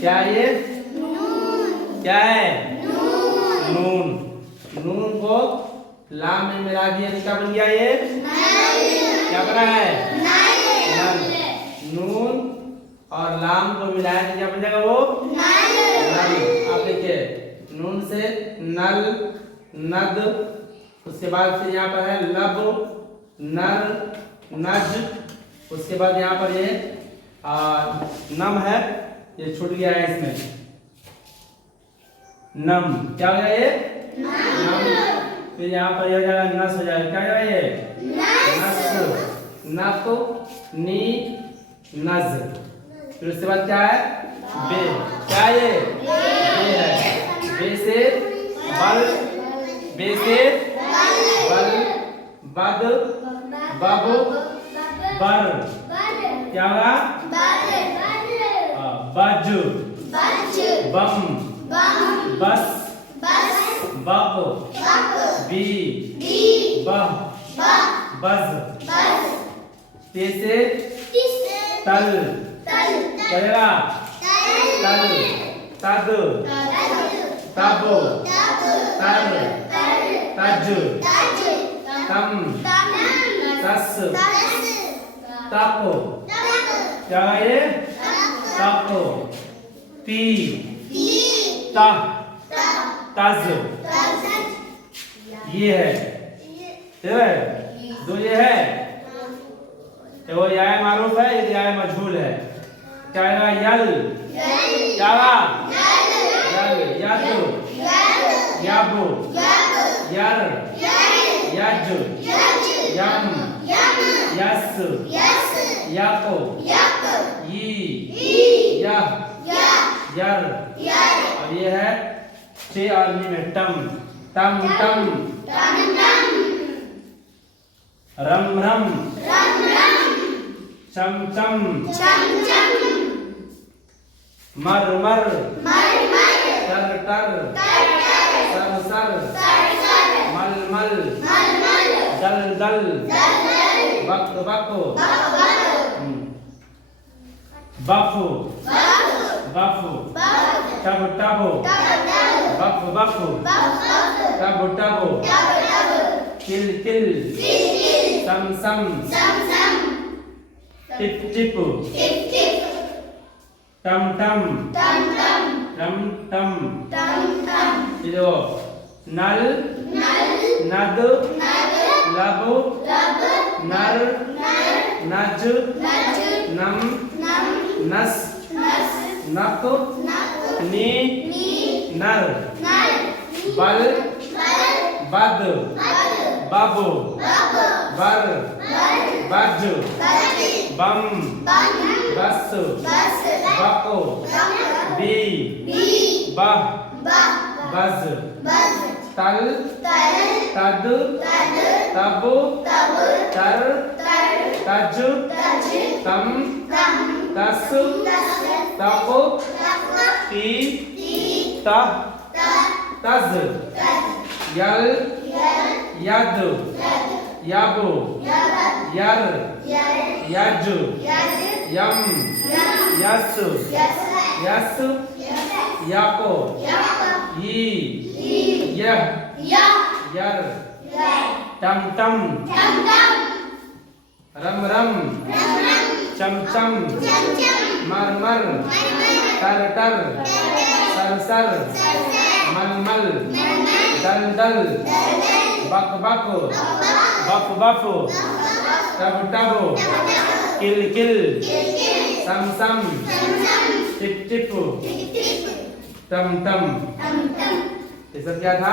क्या ये क्या है नून। नून को लाम में मिला दिया क्या बन गया ये क्या बना है नल। नून और लाम को मिलाया तो क्या बन जाएगा वो नल। आप देखिए नून से नल नद, उसके बाद फिर यहाँ पर है लब नर नज, उसके बाद यहाँ पर ये नम है, ये छूट गया है इसमें नम। क्या हो गया ये नम। फिर यहाँ पर ये हो जाएगा नस हो जाएगा। क्या है ये नस नक नी नज। फिर उसके बाद क्या है बे। क्या ये बे है। बे से बल बे से बल बद बब बर। क्या होगा बज बम बस बप बी बह बज। ते से तल चलेगा तल तद तब तर तज तम तस तप। क्या है ये तप ती ता तज। ये है दो ये है वो याय मारूफ है, ये याय मजहूल है। क्या है यल क्या यल यद यब यर यज यम यस यक यी यह यर। और ये है 6 आदमी में टम टम टम रम रम चम चम मर मर टर टर सर सर मल मल दल दल बक बक बफ बफ टब टब बफ बफ टब टब किल किल सम सम टिप टिप टम टम टम टम। ये देखो नल नद लब नर नज नम नस नक नी नर बल बद बब बर बज बम बस बक बी बह बज तल तद तब तर तज तम तस तप ती तह तज यल यद यब यर यज यम यस यस यक यी यह यर टम टम रम रम चम चम मर मर टर टर सर सर मल मल दल दल बक बक बफ बफ टब टब किल किल सम सम टिप टिप टम टम। ये सब क्या था